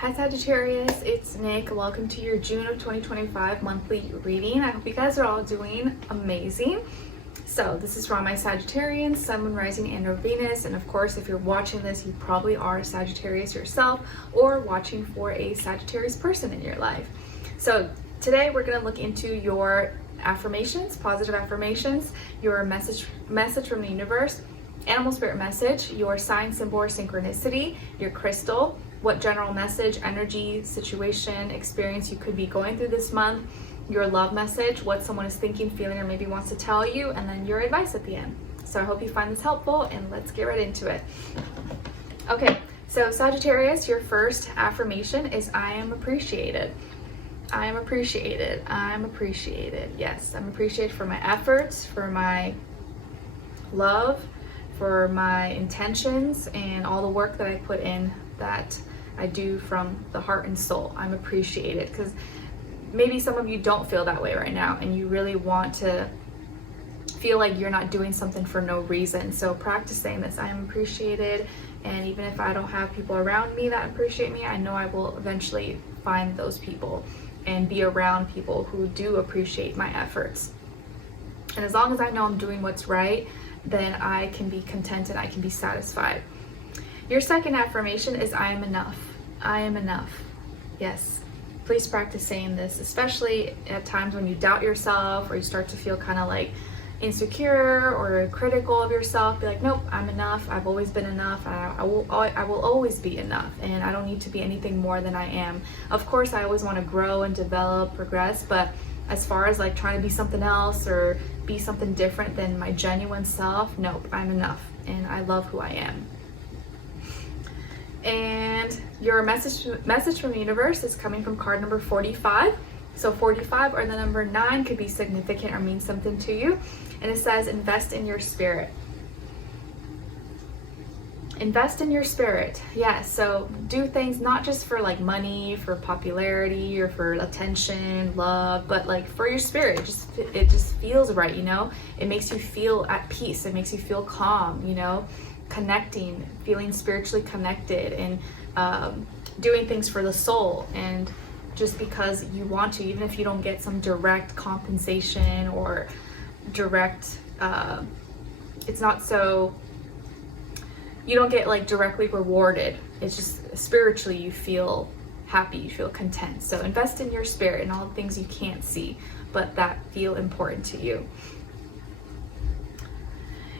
Hi Sagittarius, it's Nick. Welcome to your June of 2025 monthly reading. I hope you guys are all doing amazing. So this is from my Sagittarians, Sun, Moon, Rising, and or Venus. And of course, if you're watching this, you probably are a Sagittarius yourself or watching for a Sagittarius person in your life. So today we're going to look into your affirmations, positive affirmations, your message from the universe, animal spirit message, your sign, symbol, or synchronicity, your crystal, what general message, energy, situation, experience you could be going through this month, your love message, what someone is thinking, feeling, or maybe wants to tell you, and then your advice at the end. So I hope you find this helpful, and let's get right into it. Okay, so Sagittarius, your first affirmation is I am appreciated. I am appreciated. I'm appreciated. Yes, I'm appreciated for my efforts, for my love, for my intentions, and all the work that I put in, that I do from the heart and soul. I'm appreciated, because maybe some of you don't feel that way right now and you really want to feel like you're not doing something for no reason. So practice saying this, I am appreciated, and even if I don't have people around me that appreciate me, I know I will eventually find those people and be around people who do appreciate my efforts. And as long as I know I'm doing what's right, then I can be content and I can be satisfied. Your second affirmation is I am enough. I am enough. Yes. Please practice saying this, especially at times when you doubt yourself or you start to feel kind of like insecure or critical of yourself. Be like, nope, I'm enough. I've always been enough. I will always be enough, and I don't need to be anything more than I am. Of course, I always want to grow and develop, progress, but as far as like trying to be something else or be something different than my genuine self, nope, I'm enough, and I love who I am. And your message from the universe is coming from card number 45. So 45 or the number 9 could be significant or mean something to you. And it says, invest in your spirit. Invest in your spirit. Yeah, so do things not just for like money, for popularity, or for attention, love, but like for your spirit. It just feels right, you know? It makes you feel at peace. It makes you feel calm, you know? Connecting, feeling spiritually connected, and doing things for the soul, and just because you want to, even if you don't get some direct compensation or direct it's not so, you don't get like directly rewarded, it's just spiritually you feel happy, you feel content. So invest in your spirit and all the things you can't see but that feel important to you.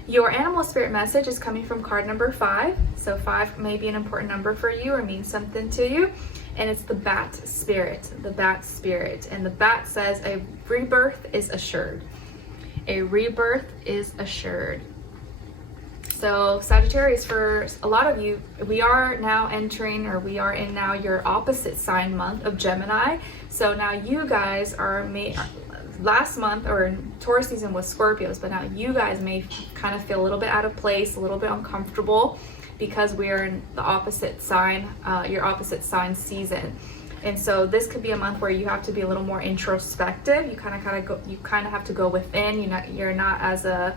Your animal spirit message is coming from card number 5. So 5 may be an important number for you or mean something to you. And it's the bat spirit, the bat spirit. And the bat says a rebirth is assured. A rebirth is assured. So Sagittarius, for a lot of you, we are now entering, or we are in now your opposite sign month of Gemini. So now you guys are last month or Taurus season was Scorpios, but now you guys may kind of feel a little bit out of place, a little bit uncomfortable, because we're in the opposite sign, your opposite sign season. And so this could be a month where you have to be a little more introspective. You kind of have to go within. You're not as a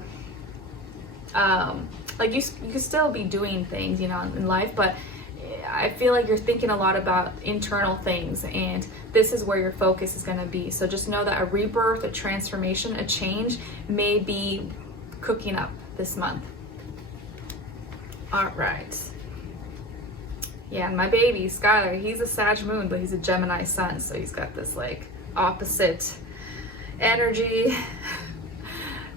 like you could still be doing things, you know, in life, but I feel like you're thinking a lot about internal things, and this is where your focus is going to be. So just know that a rebirth, a transformation, a change may be cooking up this month. All right. Yeah, and my baby, Skylar, he's a Sag moon, but he's a Gemini sun. So he's got this like opposite energy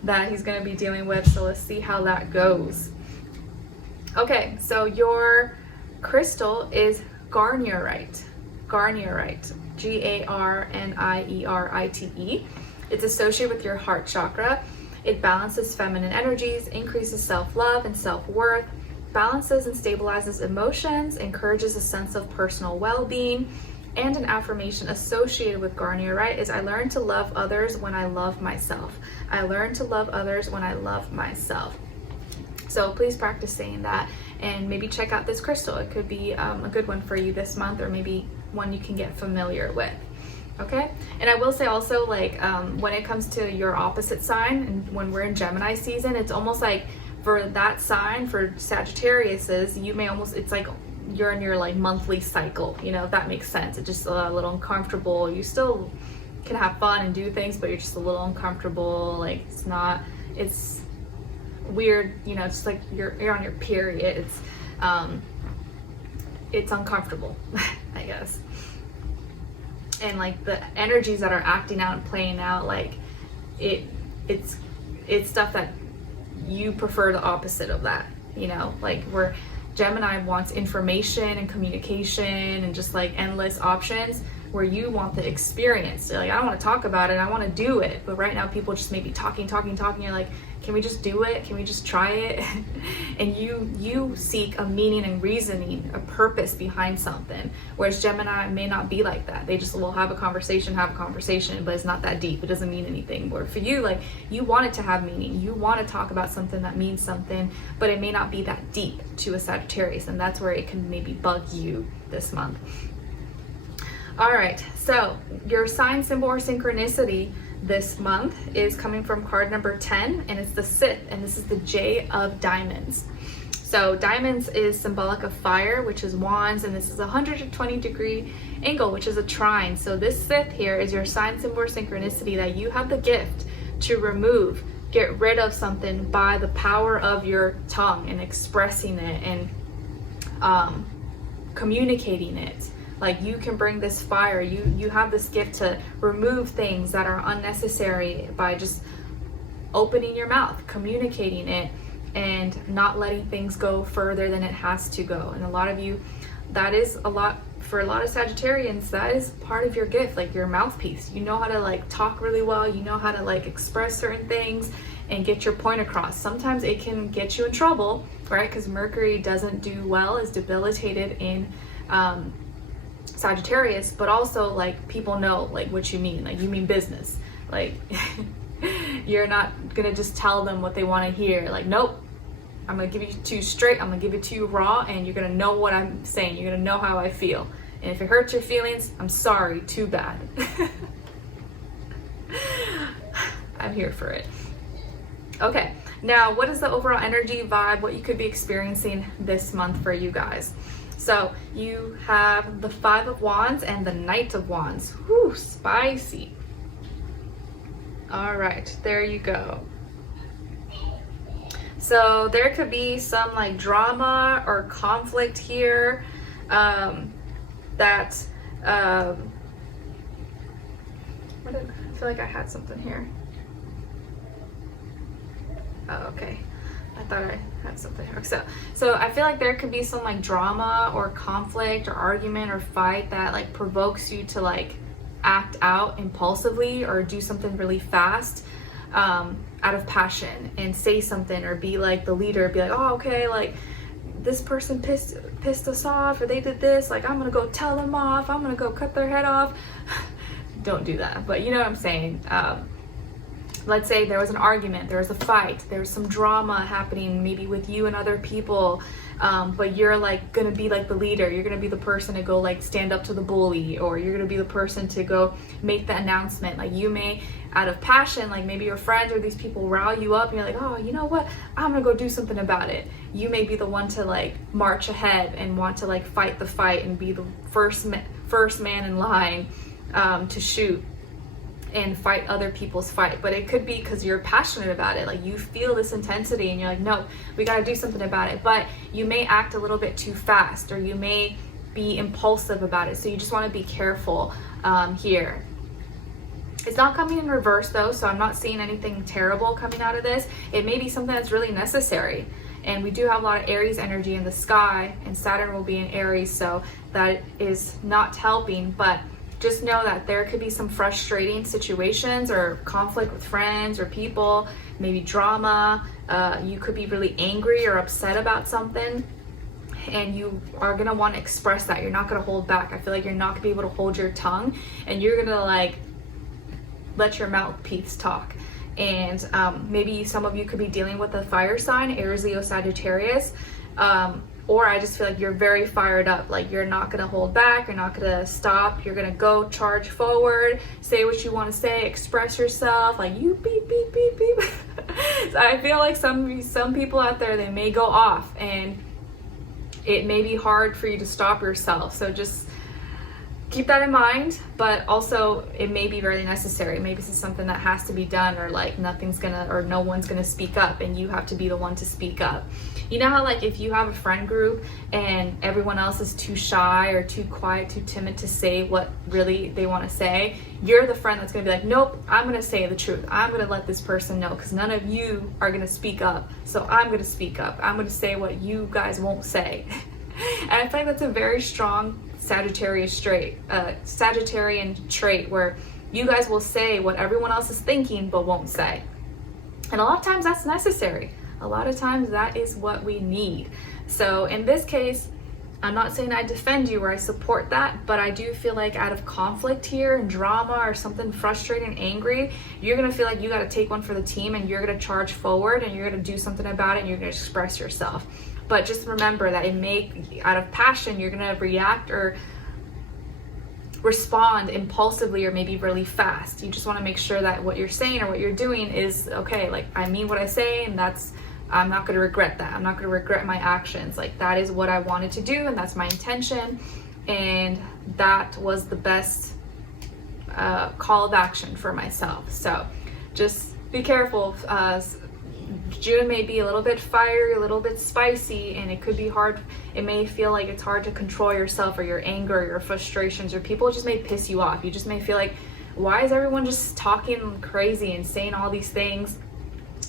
that he's going to be dealing with. So let's see how that goes. Okay, so your crystal is garnierite. Garnierite, Garnierite. It's associated with your heart chakra. It balances feminine energies, increases self-love and self-worth, balances and stabilizes emotions, encourages a sense of personal well-being. And an affirmation associated with Garnierite is I learn to love others when I love myself. I learn to love others when I love myself. So please practice saying that, and maybe check out this crystal. It could be a good one for you this month, or maybe one you can get familiar with. Okay, and I will say also, like when it comes to your opposite sign, and when we're in Gemini season, it's almost like for that sign, for Sagittariuses, you may almost, it's like you're in your like monthly cycle, you know, if that makes sense. It's just a little uncomfortable. You still can have fun and do things, but you're just a little uncomfortable. Like it's weird, you know, it's like you're on your period. It's uncomfortable, I guess. And like the energies that are acting out and playing out, like it's stuff that you prefer the opposite of that, you know, like where Gemini wants information and communication and just like endless options, where you want the experience. You're like, I don't want to talk about it, I want to do it. But right now people just may be talking. You're like, can we just do it? Can we just try it? And you seek a meaning and reasoning, a purpose behind something. Whereas Gemini may not be like that. They just will have a conversation, but it's not that deep. It doesn't mean anything. Or for you, like you want it to have meaning. You want to talk about something that means something, but it may not be that deep to a Sagittarius. And that's where it can maybe bug you this month. All right, so your sign symbol or synchronicity this month is coming from card number 10, and it's the Sith, and this is the J of Diamonds. So diamonds is symbolic of fire, which is wands, and this is a 120-degree angle, which is a trine. So this Sith here is your sign symbol or synchronicity, that you have the gift to get rid of something by the power of your tongue and expressing it and communicating it. Like you can bring this fire, you have this gift to remove things that are unnecessary by just opening your mouth, communicating it, and not letting things go further than it has to go. And a lot of you, for a lot of Sagittarians, that is part of your gift, like your mouthpiece. You know how to like talk really well, you know how to like express certain things and get your point across. Sometimes it can get you in trouble, right? Because Mercury doesn't do well, is debilitated in Sagittarius, but also like people know like what you mean, like you mean business. Like you're not gonna just tell them what they want to hear. Like, nope, I'm gonna give it to you straight, I'm gonna give it to you raw, and you're gonna know what I'm saying, you're gonna know how I feel. And if it hurts your feelings, I'm sorry, too bad. I'm here for it. Okay, now what is the overall energy vibe, what you could be experiencing this month for you guys? So you have the 5 of Wands and the Knight of Wands. Whew, spicy. All right, there you go. So there could be some like drama or conflict here I feel like I had something here. Oh, okay. I thought I had something here. So I feel like there could be some like drama or conflict or argument or fight that like provokes you to like act out impulsively or do something really fast out of passion and say something or be like the leader, be like, oh, okay, like this person pissed us off, or they did this, like I'm gonna go tell them off, I'm gonna go cut their head off. Don't do that, but you know what I'm saying. Let's say there was an argument, there was a fight, there's some drama happening maybe with you and other people, but you're like gonna be like the leader, you're gonna be the person to go like stand up to the bully, or you're gonna be the person to go make the announcement. Like you may, out of passion, like maybe your friends or these people rile you up and you're like, oh, you know what, I'm gonna go do something about it. You may be the one to like march ahead and want to like fight the fight and be the first man in line to shoot and fight other people's fight. But it could be because you're passionate about it, like you feel this intensity and you're like, no, we got to do something about it. But you may act a little bit too fast, or you may be impulsive about it, so you just want to be careful here. It's not coming in reverse though, so I'm not seeing anything terrible coming out of this. It may be something that's really necessary, and we do have a lot of Aries energy in the sky, and Saturn will be in Aries, so that is not helping. But just know that there could be some frustrating situations or conflict with friends or people, maybe drama. You could be really angry or upset about something, and you are gonna want to express that. You're not gonna hold back. I feel like you're not gonna be able to hold your tongue, and you're gonna like let your mouthpiece talk. And maybe some of you could be dealing with a fire sign, Aries, Leo, Sagittarius. Or I just feel like you're very fired up, like you're not gonna hold back, you're not gonna stop, you're gonna go charge forward, say what you want to say, express yourself, like you beep, beep, beep, beep. So I feel like some people out there, they may go off and it may be hard for you to stop yourself. So just keep that in mind, but also it may be very necessary. Maybe this is something that has to be done, or like no one's gonna speak up and you have to be the one to speak up. You know how like if you have a friend group and everyone else is too shy or too quiet, too timid to say what really they want to say, you're the friend that's gonna be like, nope, I'm gonna say the truth. I'm gonna let this person know because none of you are gonna speak up. So I'm gonna speak up. I'm gonna say what you guys won't say. And I feel like that's a very strong Sagittarian trait where you guys will say what everyone else is thinking but won't say. And a lot of times that's necessary. A lot of times that is what we need. So in this case, I'm not saying I defend you or I support that, but I do feel like out of conflict here and drama or something frustrating, angry, you're gonna feel like you gotta take one for the team and you're gonna charge forward and you're gonna do something about it and you're gonna express yourself. But just remember that out of passion, you're gonna react or respond impulsively or maybe really fast. You just wanna make sure that what you're saying or what you're doing is okay. Like, I mean what I say, and I'm not gonna regret that. I'm not gonna regret my actions. Like, that is what I wanted to do and that's my intention. And that was the best call of action for myself. So just be careful. June may be a little bit fiery, a little bit spicy, and it could be hard. It may feel like it's hard to control yourself or your anger or your frustrations, or people just may piss you off. You just may feel like, why is everyone just talking crazy and saying all these things?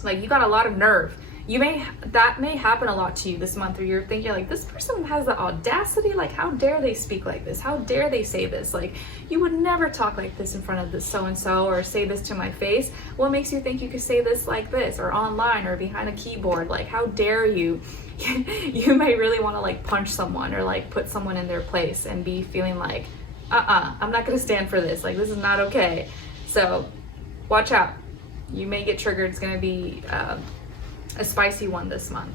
Like, you got a lot of nerve. That may happen a lot to you this month, or you're thinking like, this person has the audacity, like, how dare they speak like this? How dare they say this? Like, you would never talk like this in front of this so-and-so or say this to my face. What makes you think you could say this like this, or online or behind a keyboard? Like, how dare you? You may really want to like punch someone or like put someone in their place and be feeling like, I'm not gonna stand for this. Like, this is not okay. So watch out. You may get triggered. It's gonna be a spicy one this month.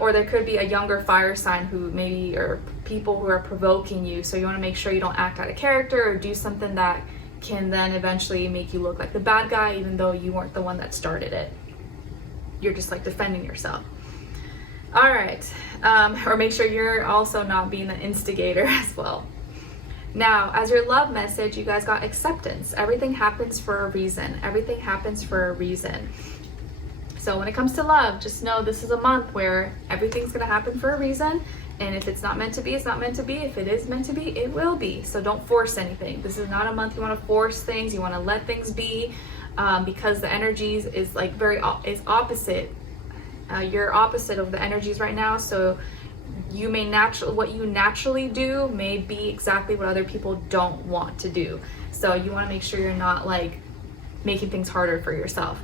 Or there could be a younger fire sign who maybe, or people who are provoking you. So you want to make sure you don't act out of character or do something that can then eventually make you look like the bad guy, even though you weren't the one that started it. You're just like defending yourself. All right. Or make sure you're also not being the instigator as well. Now, as your love message, you guys got acceptance. Everything happens for a reason. Everything happens for a reason. So when it comes to love, just know this is a month where everything's gonna happen for a reason. And if it's not meant to be, it's not meant to be. If it is meant to be, it will be. So don't force anything. This is not a month you wanna force things. You wanna let things be, because the energies is like is opposite. You're opposite of the energies right now. So you may what you naturally do may be exactly what other people don't want to do. So you wanna make sure you're not like making things harder for yourself.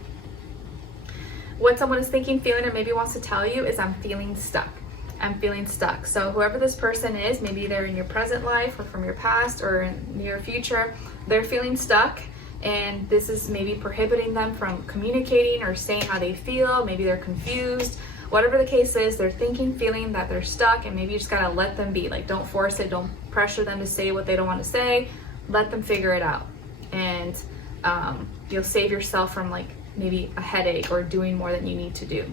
What someone is thinking, feeling, or maybe wants to tell you is, I'm feeling stuck. I'm feeling stuck. So whoever this person is, maybe they're in your present life or from your past or in near future, they're feeling stuck, and this is maybe prohibiting them from communicating or saying how they feel. Maybe they're confused. Whatever the case is, they're thinking, feeling that they're stuck, and maybe you just gotta let them be. Like, don't force it. Don't pressure them to say what they don't want to say. Let them figure it out. And you'll save yourself from like maybe a headache or doing more than you need to do.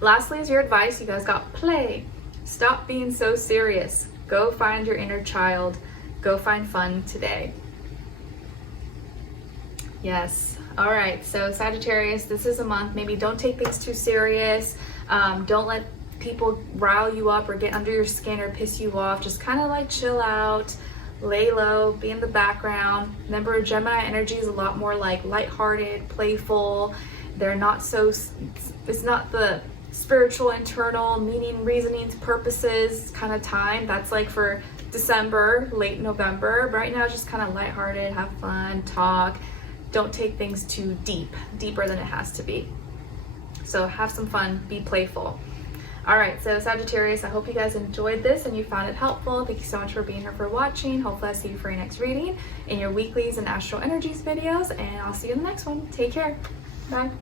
Lastly is your advice. You guys got play. Stop being so serious. Go find your inner child. Go find fun today. Yes. All right. So Sagittarius, this is a month. Maybe don't take things too serious. Don't let people rile you up or get under your skin or piss you off. Just kind of like chill out. Lay low, be in the background. Remember, Gemini energy is a lot more like lighthearted, playful. They're not so, it's not the spiritual, internal, meaning, reasonings, purposes kind of time. That's like for December, late November. Right now, just kind of lighthearted, have fun, talk. Don't take things too deeper than it has to be. So have some fun, be playful. All right, so Sagittarius, I hope you guys enjoyed this and you found it helpful. Thank you so much for being here, for watching. Hopefully I'll see you for your next reading in your weeklies and astral energies videos, and I'll see you in the next one. Take care. Bye.